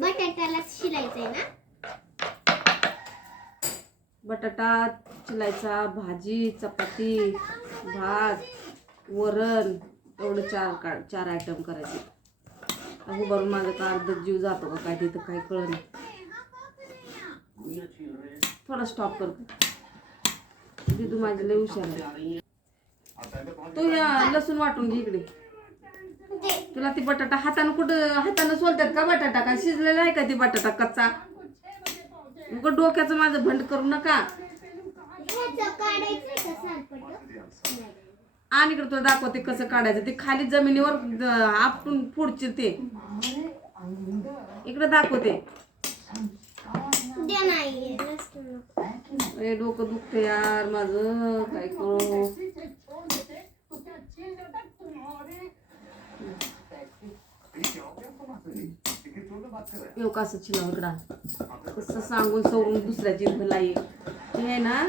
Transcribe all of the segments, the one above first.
बटाट्याला शिलायचंय ना? बटाटा चिलायचा भाजी चपाती भात वरण एवढं चार का चार आयटम करायचे. अहो बरोबर माझं का अर्ध जीव जातो का काय तिथं काही कळ नाही. थोडा स्टॉप करतो दिदू माझी लय हुशार तू या लसूण वाटून घे इकडे. तुला ती बटाटा हातानं कुठं हातानं सोलतात का बटाटा? का शिजलेला आहे का ती बटाटा कच्चा? उगं डोक्याचं माझं भंड करू नका. आणि इकडे तुला दाखवते कसं काढायचं. ते खाली जमिनीवर आपटून पुढचे ते. इकडे दाखवते. डोकं दुखते यार माझं. काय करू? येऊ का असं चिलाव इकडं कसं सांगून सोडून दुसऱ्याची भलाई हे आहे ना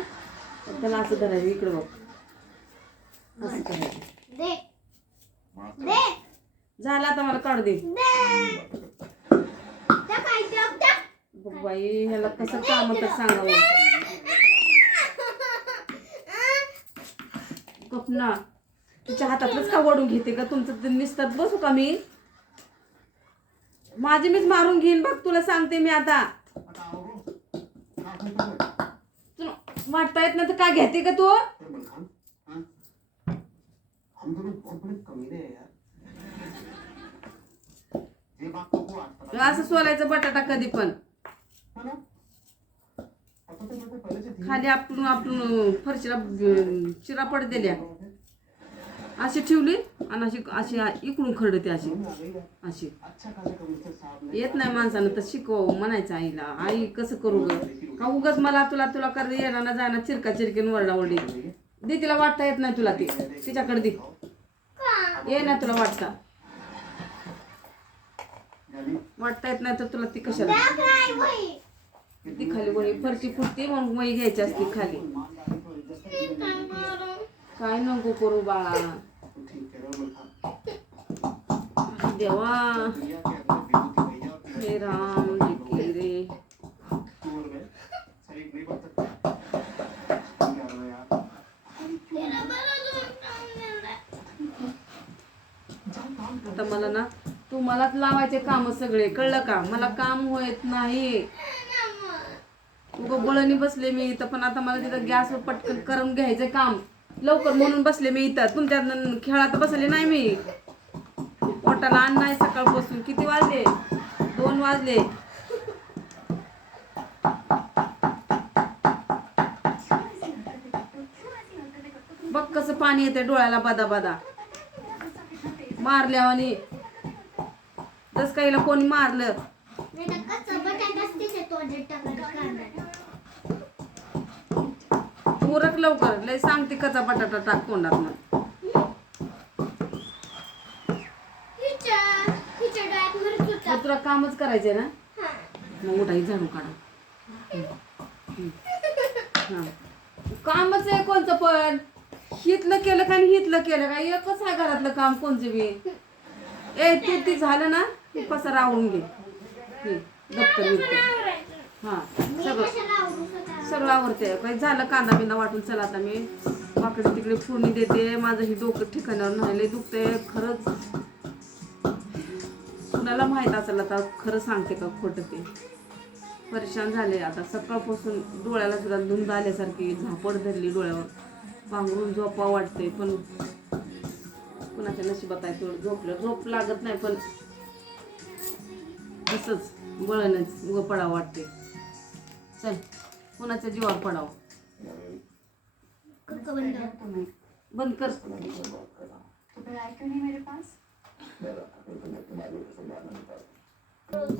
त्याला असं धरायचं इकडं बघ. असं करायचं. दे. दे. झालं आता मला काढू दे. बघ बाई ह्याला कसं काम तर सांगावं. कपना तुझ्या हातातलंच का ओढून घेते का तुमचं निसतात बसू का मी? माझी मीच मारून घेईन बघ तुला सांगते मी आता. वाटता येत नाही तर का घेते का तू? हैं असं सोलायचं बटाटा कधी पण. है ना? खाली आपटून आपटून फरशीला चिरा पड दिल्या. अशी ठेवली आणि अशी अशी इकडून खरडते अशी. अशी. येत नाही माणसानं तर शिकवावं म्हणायचं आईला. आई कसं करू ग? का उगाच मला तुला तुला कर येणार ना जाणार चिरका चिरकीन वरडावरडी दे तिला वाटता येत नाही तुला ती. तिच्याकडे दे. ये ना तुला वाटता. वाटता येत नाही तर तुला ती कशाला? ती खाली वळी फरची फुटते मग वही घ्यायची असते खाली. काय नको करू बाळा. देवा. हे राम जी रे आता मला ना तू मलाच लावायचे काम सगळे. कळलं का? मला काम होत नाही. उगं बळणी बसले मी इथं पण आता मला तिथं गॅस पटकन करून घ्यायचे काम. लवकर म्हणून बसले मी इथं. तुमच्या खेळात बसले नाही मी. पोटाला अन्न नाही सकाळपासून. किती वाजले? दोन वाजले. बघ कसं पाणी येते डोळ्याला बदा बदा. मारल्यावानी. जस काहीला कोणी मारलं नाही तर कच्चा बटाटाच तिथे तोंडात टाकायला काढणार. उरक लवकर. लय सांगते कचा बटाटा टाक तोंडात मग. तुला कामच करायचंय ना? हा. मग उठाई झाडू काढा. हा कामच आहे कोणतं पण. हितलं केलं का आणि हितलं केलं का? एकच आहे घरातलं काम कोणचं बी. ए तू ती झालं ना ती पसार आवरून घे. हे, दप्तर. हा सगळं? सगळं आवडते. काही झालं कांदा बिंदा वाटून चला आता मी वाकडे तिकडे फोडणी देते. माझं ही डोकं ठिकाणावर नाही दुखते खरंच कुणाला माहीत असेल आता खरं सांगते का खोटं ते. परेशान झाले. आता सकाळपासून डोळ्याला सुद्धा धुंद आल्यासारखी झापड धरली डोळ्यावर. पांघरून झोपा वाटते पण कुणाच्या नशिबात आहे तेवढं झोपलं. झोप लागत नाही पण तसंच वळणच उगं पडावं वाटते चल. कोणाच्या जीवावर पडावं? बंद. कर.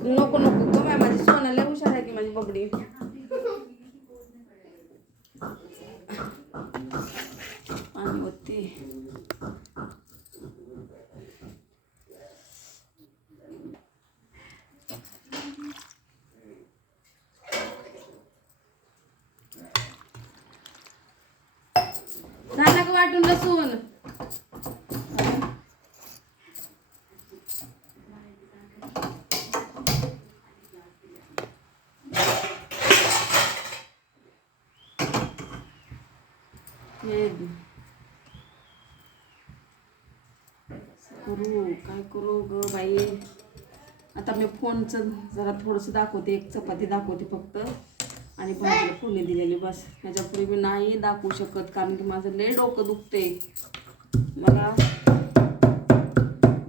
नको नको. बाय, माझी सोनाला हुशार आहे की माझी बबडी पाणी होते. वाटून लसून करू काय करू ग बाई? आता मी फोनच जरा थोडस दाखवते एक चपाती दाखवते फक्त. आणि भाजीला फुले दिलेली बस. ह्याच्यापुढे मी नाही दाखवू शकत कारण की माझं लय डोकं दुखते मला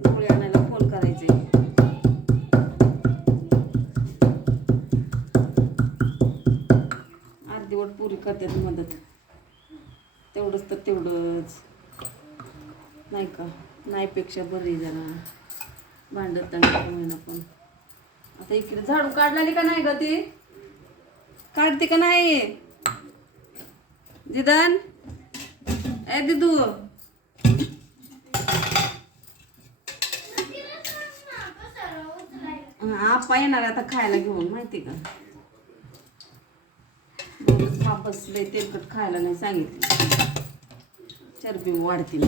गोळी आणायला फोन करायचे अर्धीवट पुरी करतात मदत. तेवढंच तर तेवढंच. नाही का? नाहीपेक्षा बरी जरा. भांडत होईना पण. आता इकडे झाडू काढलेली का नाही ग ती? काढते का नाही? दिदन ए दिदू. आपा येणार आता खायला घेऊन माहिती का? दोनच वापस लय तेलकट खायला नाही सांगितलं. चरबी वाढते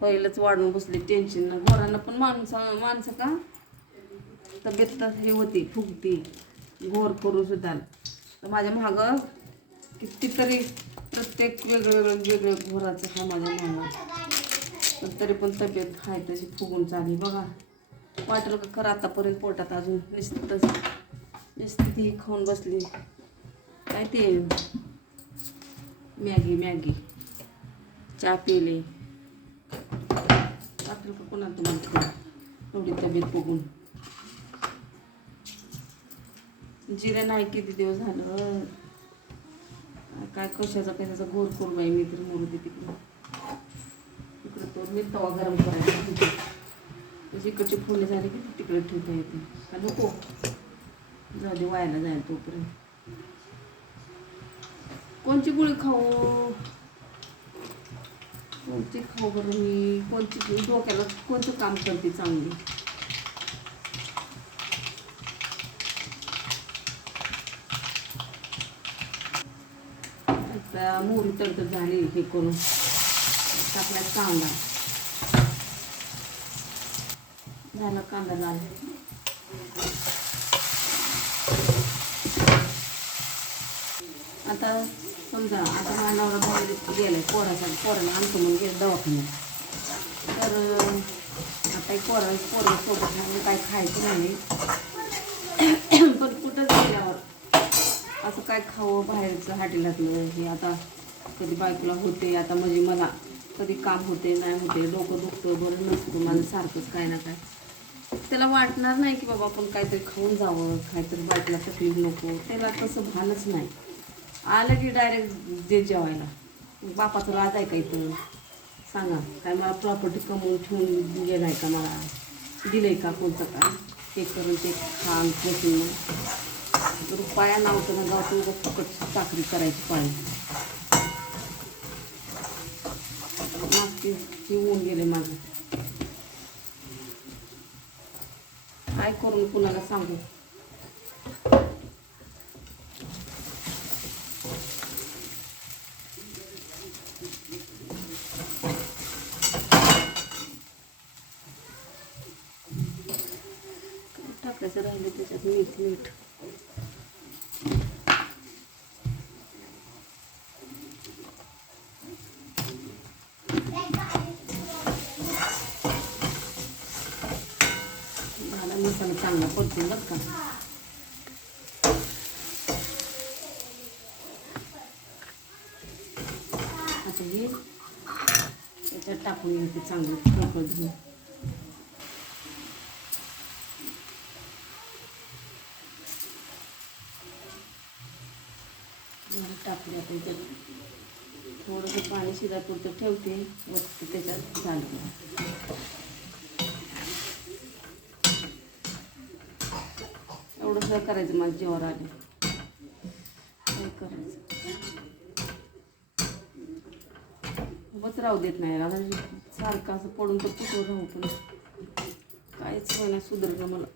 पहिलंच वाढून बसले टेन्शन ना पण माणसं माणसं का? तब्येत तर हे होती फुगती. घोर करू सुद्धा. तर माझ्या मागं कितीतरी प्रत्येक वेगळं वेगळं वेगळं घोराचं हा माझ्या मागं. पण तरी पण तब्येत आहे तशी फुगून चालली बघा. वाटलं का खरं आतापर्यंत पोटात अजून निश्चितच नुसती खाऊन बसली. काय ते? Maggi Maggi. चहा पिले. वाटलं का कोणाला तुम्हाला एवढी तब्येत बघून जिरे नाही किती दिवस झालं. काय कशाचा कशाचा गोर करू बाई मी तरी मोरू दे तिकडे. तिकडे तो मी तवा गरम करायचा त्याची इकडची फोडणी झाली की तिकडे ठेवता येते. का नको? जाऊ दे व्हायला जाईल तोपर्यंत. कोणची गोळी खाऊ? कोणती खाऊ बरं मी? कोणती डोक्याला कोणतं काम करते चांगली? आता मोहरी तडतड झाली हे करून. टाकला कांदा. झाला कांदा लाल. आता समजा आता हा नवरा बाहेर गेलाय पोरासाठी पोराला आणतो म्हणून गेलं दवाखान्यात. तर आता एक पोरा पोरा सोबत काय खायचं नाही. असं काय खावं बाहेरचं हाटेलातलं हे आता कधी बायकोला होते आता म्हणजे मला कधी काम होते नाही होते डोकं दुखतं बरं नसतं माझं सारखंच काय ना काय. त्याला वाटणार नाही की बाबा आपण काहीतरी खाऊन जावं काहीतरी बायकोला तकलीफ नको त्याला तसं भानच नाही. आलं की डायरेक्ट जे जेवायला. बापाचं राज आहे का इथं? सांगा. काय मला प्रॉपर्टी कमवून ठेवून आहे का मला? दिलं आहे का कोणतं काय ते करून ते खाण पोचून रुपया नव्हतं ना गावतो उगाच फुकट चाकरी करायची पाणी मागचे होऊन गेले माझं. काय करून कुणाला सांगू? टाकायचं राहिलं त्याच्यात मीठ मीठ झाला मसाला चांगला पडतो बरं का आता हे। त्याच्यात टाकून घेते चांगलं मोकळं धुवून झालं टाकले आपण त्यात थोडंसं पाणी शिजापुरतं ठेवते मग त्याच्यात झालं थोडं हे करायचं माझं जेवण आले. हे करायचं. उभंच राहू देत नाही आता सारखं असं पडून तर कुठं राहू पण? काहीच होईना सुधारणं मला.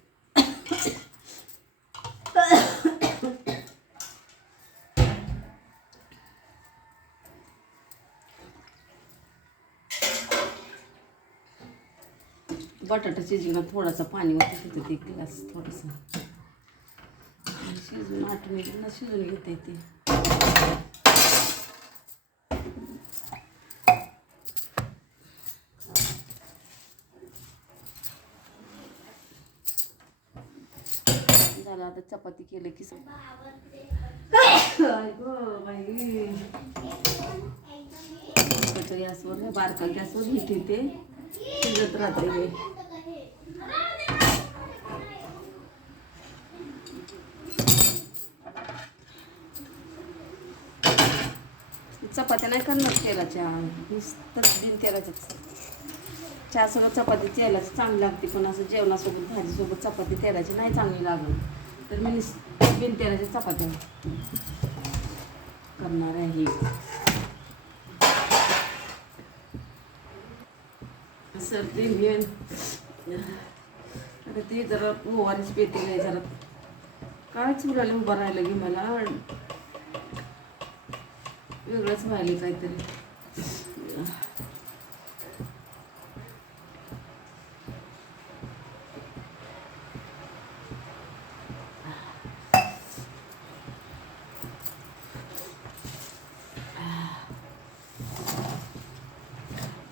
बटाटा शिजवून थोडासा पाणी होतं होतं ते ग्लास थोडासा. शिजून. आठ मिनिटांना शिजून घेते ती. झालं आता चपाती केली की गॅसवर बारका गॅसवर घेते ते शिजत राहते चपात्या नाही करणार तेलाच्या. नुसतं बिन तेलाच्या चहासोबत चपाती तेलाची चांगली लागते पण असं जेवणासोबत भाजीसोबत चपाती तेलाची नाही चांगली लागत. तर मी बिन तेलाच्या चपात्या करणार आहे. सर ते आता ते जरा ओवारीच पेते नाही जरा. काय चुराले उभं राहिलं की मला. वेगळंच व्हायला काहीतरी.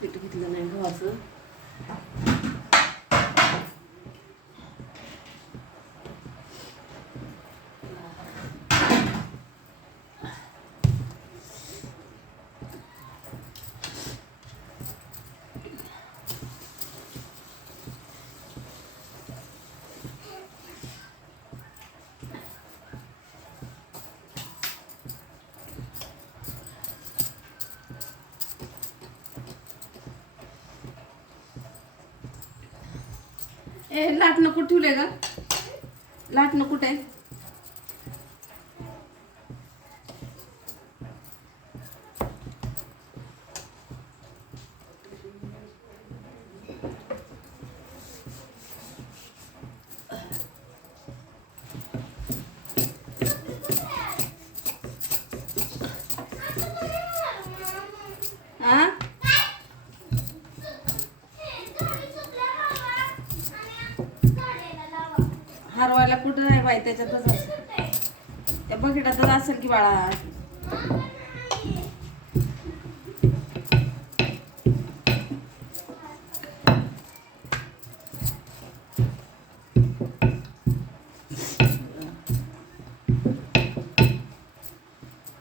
पीठ घेतलं नाही गव्हाचं. ए लाटणं कुठे ठेवले ग. लाटणं कुठे आहे हा हरवायला कुठं आहे बाई त्याच्यातच असेल त्या बकेटातच असेल की बाळा.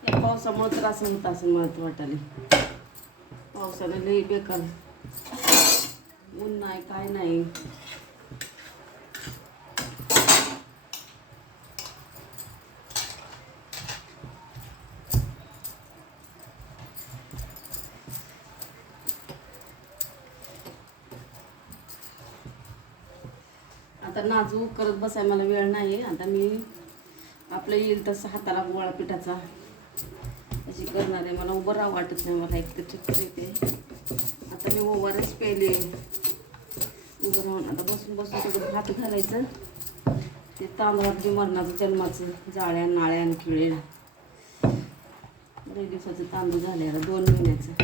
या पावसामुळे तर असं होत असं मला वाटाले वाटायला. पावसाने लई बेकार. ऊन नाही काय नाही. आता नाजूक करत बसाय मला वेळ नाही आता मी आपलं येईल तसं हाताला गोळा पिठाचा अशी करणार आहे. मला उभं राहा वाटत नाही. मला एक तर चक्कर येते. आता मी ओवारच पेले. उभं राहून आता बसून बसून सगळं भात घालायचं. ते तांदळात जे मरणाचं जन्माचं. जाळ्या नाळ्या आणि किळे लई दिवसाचं तांदूळ झाले दोन महिन्याचं.